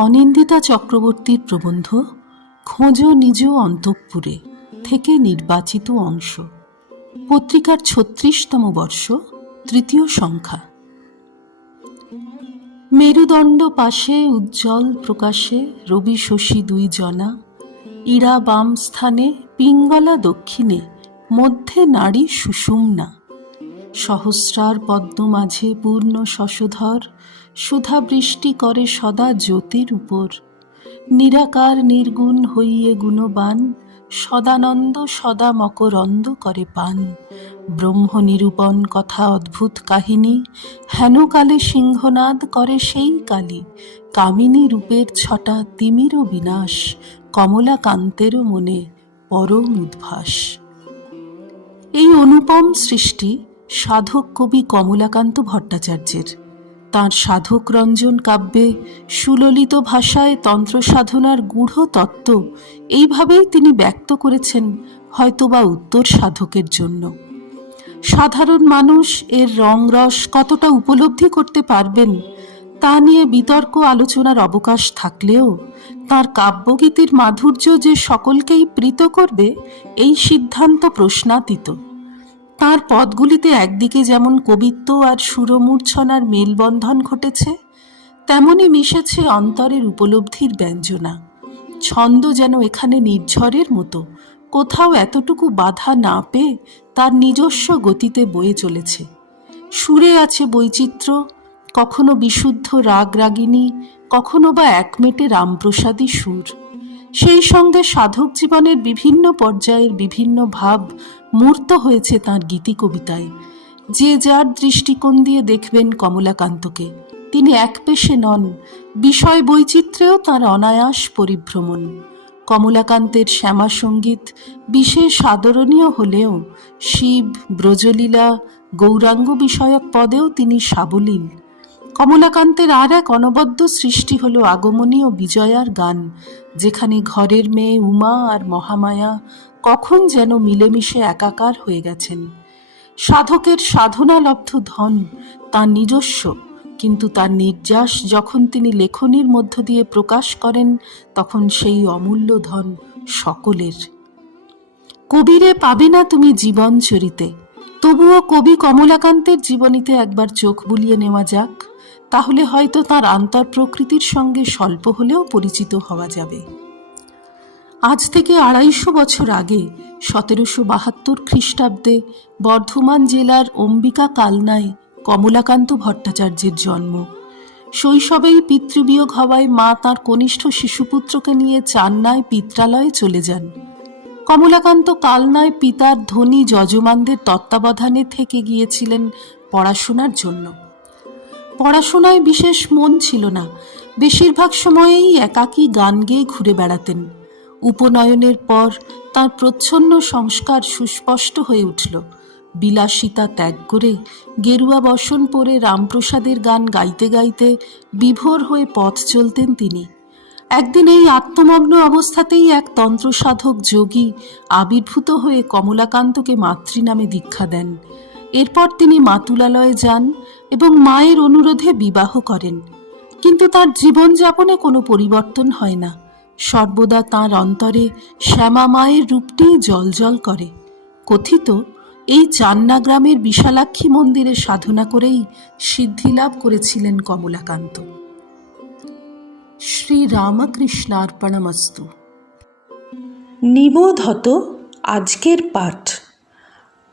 সুচরিতা চক্রবর্তীর প্রবন্ধ খোঁজো নিজ অন্তঃপুরে থেকে নির্বাচিত অংশ। পত্রিকার ছত্রিশতম বর্ষ, তৃতীয় সংখ্যা। মেরুদণ্ড পাশে উজ্জ্বল প্রকাশে রবি শশী দুই জনা ইড়া বাম স্থানে, পিঙ্গলা দক্ষিণে, মধ্যে নারী সুষুম্না। সহস্রার পদ্ম মাঝে পূর্ণ শশধর সুধা বৃষ্টি করে সদা জ্যোতির উপর। নিরাকার নির্গুণ হইয়ে গুণবান, সদানন্দ সদা মকরন্দ করে পান। ব্রহ্ম নিরূপণ কথা অদ্ভুত কাহিনী, হেনকালে সিংহনাদ করে সেই কালী। কামিনী রূপের ছটা তিমিরও বিনাশ, কমলাকান্তেরও মনে পরম উদ্ভাস। এই অনুপম সৃষ্টি সাধক কবি কমলাকান্ত ভট্টাচার্যের। তাঁর সাধক রঞ্জন কাব্যে সুললিত ভাষায় তন্ত্র সাধনার গূঢ় তত্ত্ব, এইভাবেই তিনি ব্যক্ত করেছেন হয়তোবা উত্তর সাধকের জন্য। সাধারণ মানুষ এর রং রস কতটা উপলব্ধি করতে পারবেন, তা নিয়ে বিতর্ক আলোচনার অবকাশ থাকলেও, তার কাব্যগীতির মাধুর্য যে সকলকেই প্রীত করবে, এই সিদ্ধান্ত প্রশ্নাতীত। তার পদগুলিতে একদিকে যেমন কবিত্ব আর সুরমূর্ছনার মেলবন্ধন ঘটেছে, তেমনি মিশেছে অন্তরের উপলব্ধির ব্যঞ্জনা। ছন্দ যেন এখানে নির্ঝরের মতো, কোথাও এতটুকু বাধা না পেয়ে তার নিজস্ব গতিতে বয়ে চলেছে। সুরে আছে বৈচিত্র্য, কখনো বিশুদ্ধ রাগ রাগিনী কখনো বা একমেটে রামপ্রসাদী সুর। সেই সঙ্গে সাধক জীবনের বিভিন্ন পর্যায়ের বিভিন্ন ভাব মূর্ত হয়েছে তাঁর গীতি কবিতায়। যে যার দৃষ্টিকোণ দিয়ে দেখবেন কমলাকান্তকে। তিনি এক পেশে নন, বিষয় বৈচিত্র্যেও তাঁর অনায়াস পরিভ্রমণ। কমলাকান্তের শ্যামা সংগীত বিশেষ আদরণীয় হলেও শিব, ব্রজলীলা, গৌরাঙ্গ বিষয়ক পদেও তিনি সাবলীল। কমলাকান্তের আর এক অনবদ্য সৃষ্টি হল আগমনী ও বিজয়ার গান, যেখানে ঘরের মেয়ে উমা আর মহামায়া কখন যেন মিলেমিশে একাকার হয়ে গেছেন। সাধকের সাধনালব্ধ ধন তার নিজস্ব, কিন্তু তার নির্যাস যখন তিনি লেখনীর মধ্য দিয়ে প্রকাশ করেন, তখন সেই অমূল্য ধন সকলের। কবিরে পাবে না তুমি জীবন চরিতে, তবুও কবি কমলাকান্তের জীবনীতে একবার চোখ বুলিয়ে নেওয়া যাক। তাহলে হয়তো তার আন্তর প্রকৃতির সঙ্গে স্বল্প হলেও পরিচিত হওয়া যাবে। আজ থেকে আড়াইশো বছর আগে সতেরোশো বাহাত্তর খ্রিস্টাব্দে বর্ধমান জেলার অম্বিকা কালনায় কমলাকান্ত ভট্টাচার্যের জন্ম। শৈশবেই পিতৃবিয়োগ হওয়ায় মা তার কনিষ্ঠ শিশুপুত্রকে নিয়ে চান্নায় পিত্রালয়ে চলে যান। কমলাকান্ত কালনায় পিতার ধনী যজমানদের তত্ত্বাবধানে থেকে গিয়েছিলেন পড়াশোনার জন্য। পড়াশোনায় বিশেষ মন ছিল না। বেশিরভাগ সময়েই একাকী গান গেয়ে ঘুরে বেড়াতেন। উপনয়নের পর তার প্রচ্ছন্ন সংস্কার সুস্পষ্ট হয়ে উঠল। বিলাসিতা ত্যাগ করে গেরুয়া বসন পরে রামপ্রসাদের গান গাইতে গাইতে বিভোর হয়ে পথ চলতেন তিনি। একদিন এই আত্মমগ্ন অবস্থাতেই এক তন্ত্রসাধক যোগী আবির্ভূত হয়ে কমলাকান্তকে মাতৃ নামে দীক্ষা দেন। এরপর তিনি মাতুলালয়ে যান এবং মায়ের অনুরোধে বিবাহ করেন। কিন্তু তার জীবনযাপনে কোনো পরিবর্তন হয় না। সর্বদা তার অন্তরে শ্যামা মায়ের রূপটিই জলজল করে। কথিত, এই চান্না গ্রামের বিশালাক্ষী মন্দিরে সাধনা করেই সিদ্ধিলাভ করেছিলেন কমলাকান্ত। শ্রী রামকৃষ্ণার্পণমস্তু নিবোধ হত আজকের পাঠ।